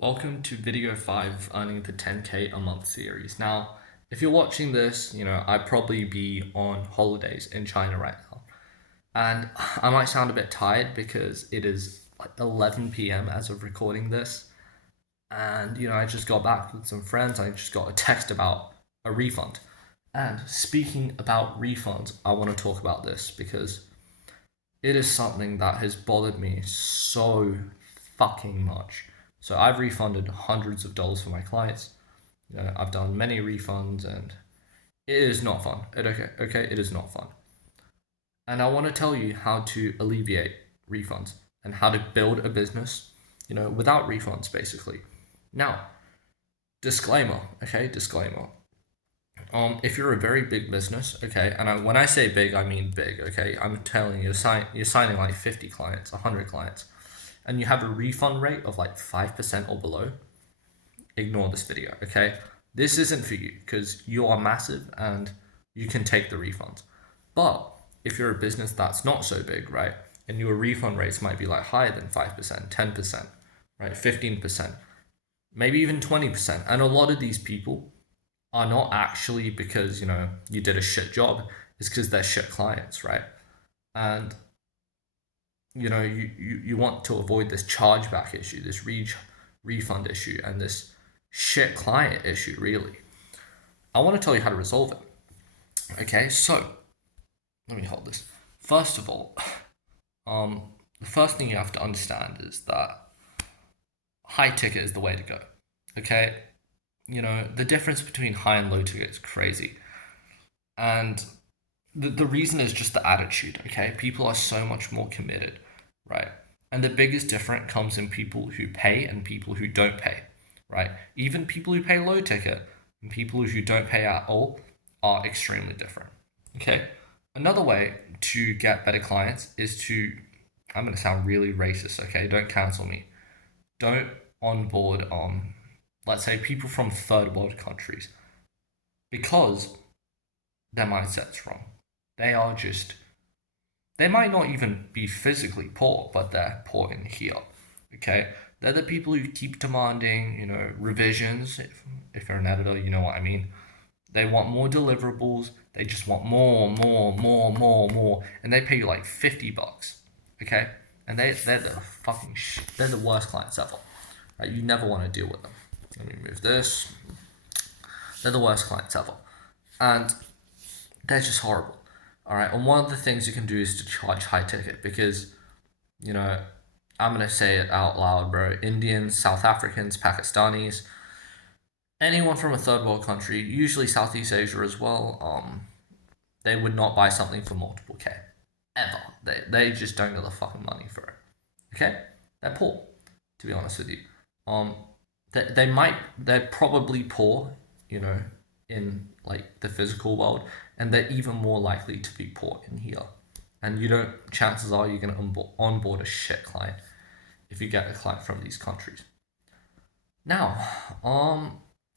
Welcome to video 5 of earning the 10K a month series. Now, if you're watching this, I'd probably be on holidays in China right now. And I might sound a bit tired because it is like 11 p.m. as of recording this. And, I just got back with some friends. I just got a text about a refund. And speaking about refunds, I want to talk about this because it is something that has bothered me so fucking much. So I've refunded hundreds of dollars for my clients. I've done many refunds and it is not fun. It is not fun. And I want to tell you how to alleviate refunds and how to build a business, without refunds basically. Now, disclaimer, disclaimer. If you're a very big business, when I say big, I mean big, I'm telling you, you're signing like 50 clients, 100 clients, and you have a refund rate of like 5% or below, ignore this video, okay? This isn't for you because you are massive and you can take the refunds. But if you're a business that's not so big, right, and your refund rates might be like higher than 5%, 10%, right, 15%, maybe even 20%, and a lot of these people are not actually because you did a shit job. It's because they're shit clients, right? And you want to avoid this chargeback issue, this refund issue, and this shit client issue. Really, I want to tell you how to resolve it. Okay, so let me hold this. First of all, the first thing you have to understand is that high ticket is the way to go. Okay, the difference between high and low ticket is crazy. And the reason is just the attitude, okay? People are so much more committed, right? And the biggest difference comes in people who pay and people who don't pay, right? Even people who pay low ticket and people who don't pay at all are extremely different, okay? Another way to get better clients is to, I'm going to sound really racist, okay? Don't cancel me. Don't onboard let's say people from third world countries, because their mindset's wrong. They might not even be physically poor, but they're poor in here. Okay? They're the people who keep demanding, revisions. If you're an editor, you know what I mean. They want more deliverables. They just want more, more, more, more, more. And they pay you like $50. Okay? And they're the they're the worst clients ever. Right? You never want to deal with them. Let me move this. They're the worst clients ever. And they're just horrible. All right. And one of the things you can do is to charge high ticket because, I'm going to say it out loud, bro. Indians, South Africans, Pakistanis, anyone from a third world country, usually Southeast Asia as well, they would not buy something for multiple K. Ever. They just don't get the fucking money for it. Okay? They're poor, to be honest with you. They're probably poor, in like the physical world, and they're even more likely to be poor in here. And chances are you're gonna onboard a shit client if you get a client from these countries. Now,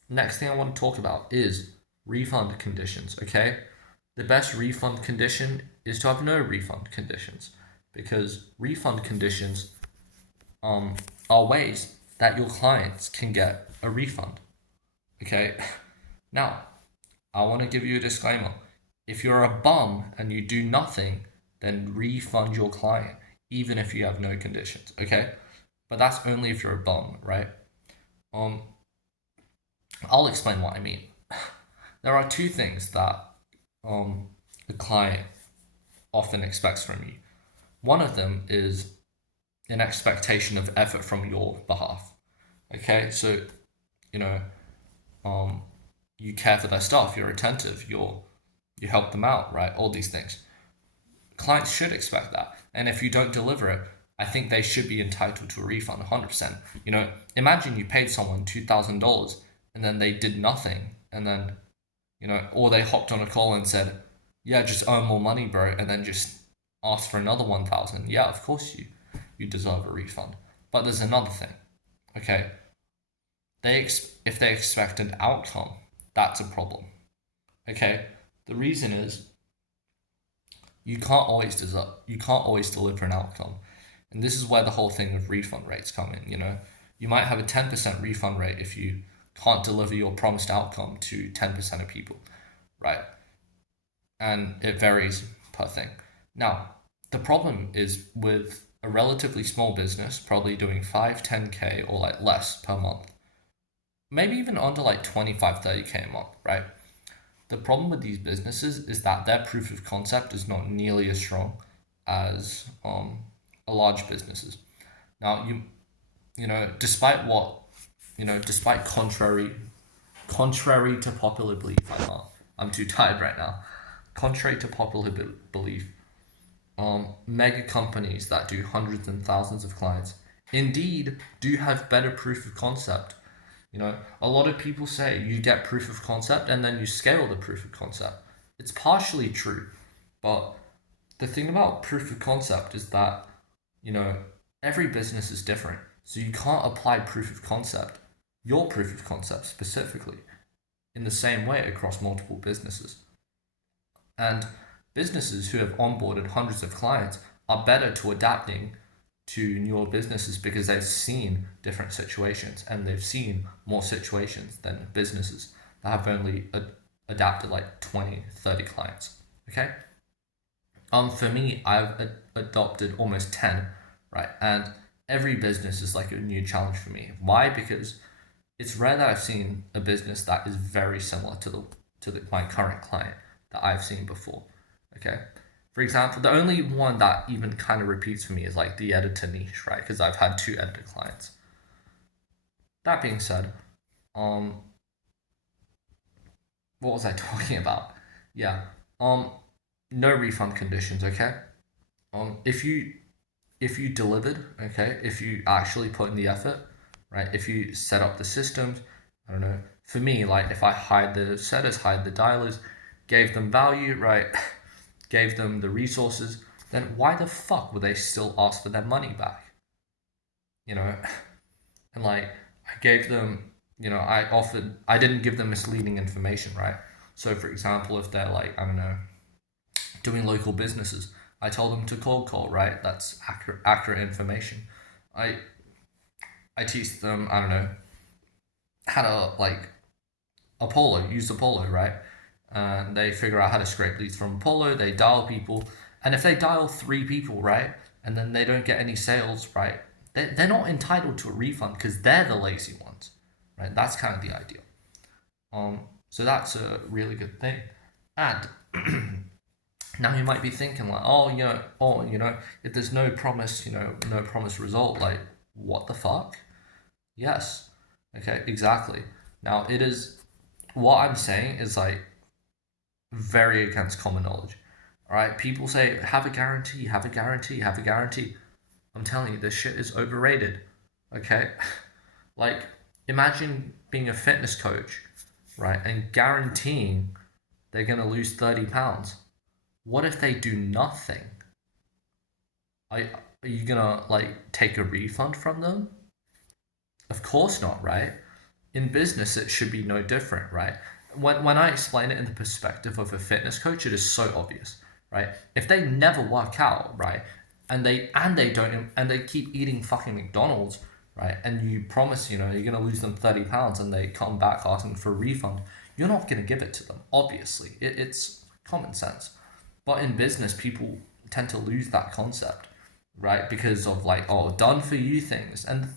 next thing I want to talk about is refund conditions. Okay, the best refund condition is to have no refund conditions, because refund conditions are ways that your clients can get a refund. Okay, now I want to give you a disclaimer. If you're a bum and you do nothing, then refund your client, even if you have no conditions, okay? But that's only if you're a bum, right? I'll explain what I mean. There are two things that the client often expects from you. One of them is an expectation of effort from your behalf. Okay, so you know, you care for their stuff, you're attentive, you help them out, right? All these things. Clients should expect that. And if you don't deliver it, I think they should be entitled to a refund 100%. Imagine you paid someone $2,000 and then they did nothing, and then, or they hopped on a call and said, yeah, just earn more money, bro, and then just ask for another 1,000. Yeah, of course you deserve a refund. But there's another thing, okay? If they expect an outcome, that's a problem. Okay? The reason is you can't always deliver an outcome. And this is where the whole thing of refund rates come in, You might have a 10% refund rate if you can't deliver your promised outcome to 10% of people, right? And it varies per thing. Now, the problem is with a relatively small business, probably doing 5, 10K or like less per month, maybe even under like 25, 30K a month, right? The problem with these businesses is that their proof of concept is not nearly as strong as a large businesses. Now, despite despite contrary to popular belief, I'm too tired right now. Contrary to popular belief, mega companies that do hundreds and thousands of clients indeed do have better proof of concept. A lot of people say you get proof of concept and then you scale the proof of concept. It's partially true, but the thing about proof of concept is that, you know, every business is different. So you can't apply proof of concept, your proof of concept specifically, in the same way across multiple businesses. And businesses who have onboarded hundreds of clients are better to adapting to newer businesses because they've seen different situations and they've seen more situations than businesses that have only adapted like 20, 30 clients. Okay? For me, I've adopted almost 10, right? And every business is like a new challenge for me. Why? Because it's rare that I've seen a business that is very similar to my current client that I've seen before. Okay? For example, the only one that even kind of repeats for me is like the editor niche, right? Because I've had 2 editor clients. That being said, what was I talking about? Yeah. No refund conditions, okay? If you delivered, okay, if you actually put in the effort, right? If you set up the systems, I don't know. For me, like if I hired the setters, hired the dialers, gave them value, right? Gave them the resources, then why the fuck would they still ask for their money back? You know, and like I gave them, I didn't give them misleading information, right? So for example, if they're like, I don't know, doing local businesses, I told them to cold call, right? That's accurate information. I I teach them, I don't know, how to like use Apollo, right? And they figure out how to scrape leads from Apollo. They dial people, and if they dial 3 people, right, and then they don't get any sales, right, they're not entitled to a refund because they're the lazy ones, right? That's kind of the ideal. So that's a really good thing. And now you might be thinking like, if there's no promise, no promise result, like what the fuck? Yes. Okay, exactly. Now it is what I'm saying is like very against common knowledge. All right, people say have a guarantee, have a guarantee, have a guarantee. I'm telling you, this shit is overrated. Okay, like imagine being a fitness coach, right, and guaranteeing they're gonna lose 30 pounds. What if they do nothing? Are you gonna like take a refund from them? Of course not, right? In business, it should be no different, right? When I explain it in the perspective of a fitness coach, it is so obvious, right? If they never work out, right, and they keep eating fucking McDonald's, right, and you promise you're gonna lose them 30 pounds, and they come back asking for a refund, you're not gonna give it to them. Obviously, it's common sense. But in business, people tend to lose that concept, right, because of like done for you things, and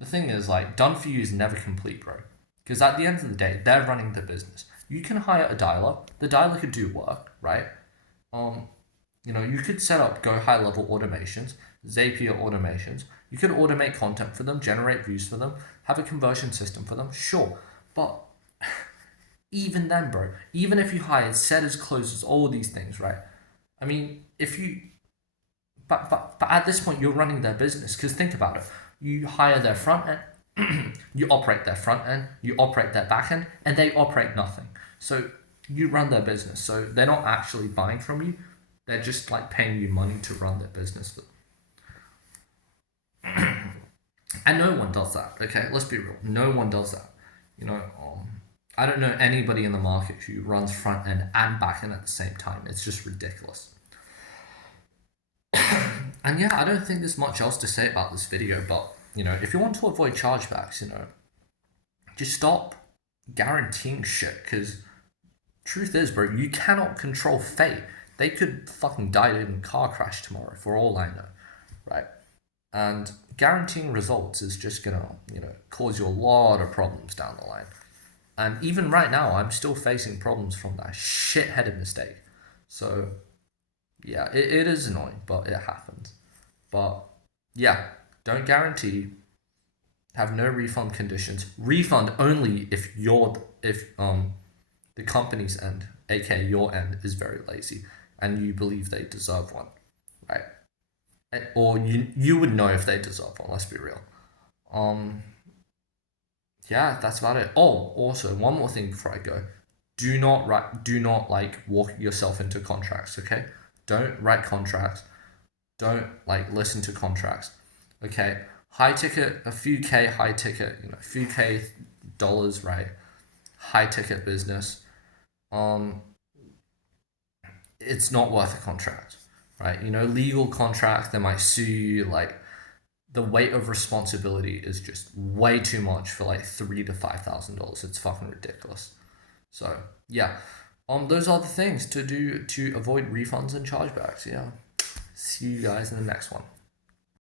the thing is, like, done for you is never complete, bro. Because at the end of the day, they're running the business. You can hire a dialer. The dialer could do work, right? You could set up go high level automations, Zapier automations. You could automate content for them, generate views for them, have a conversion system for them. Sure, but even then, bro, even if you hired setters, closers, all of these things, right? I mean, if you, but at this point, you're running their business. Because think about it, you hire their front end, you operate their front end, you operate their back end, and they operate nothing. So you run their business. So they're not actually buying from you. They're just like paying you money to run their business. And no one does that. Okay, let's be real. No one does that. I don't know anybody in the market who runs front end and back end at the same time. It's just ridiculous. And yeah, I don't think there's much else to say about this video, but if you want to avoid chargebacks, just stop guaranteeing shit. Because truth is, bro, you cannot control fate. They could fucking die in a car crash tomorrow, for all I know, right? And guaranteeing results is just gonna, cause you a lot of problems down the line. And even right now, I'm still facing problems from that shitheaded mistake. So, yeah, it is annoying, but it happens. But, yeah, don't guarantee. Have no refund conditions. Refund only if the company's end, aka your end, is very lazy and you believe they deserve one, right? Or you would know if they deserve one. Let's be real. Um, yeah, that's about it. Oh, also one more thing before I go. Do not like walk yourself into contracts, okay? Don't write contracts. Don't like listen to contracts. Okay? High ticket, a few K high ticket, a few K dollars, right? High ticket business. Um it's not worth a contract, right? Legal contract, they might sue you, like the weight of responsibility is just way too much for like $3,000 to $5,000. It's fucking ridiculous. So yeah, those are the things to do to avoid refunds and chargebacks. Yeah. See you guys in the next one.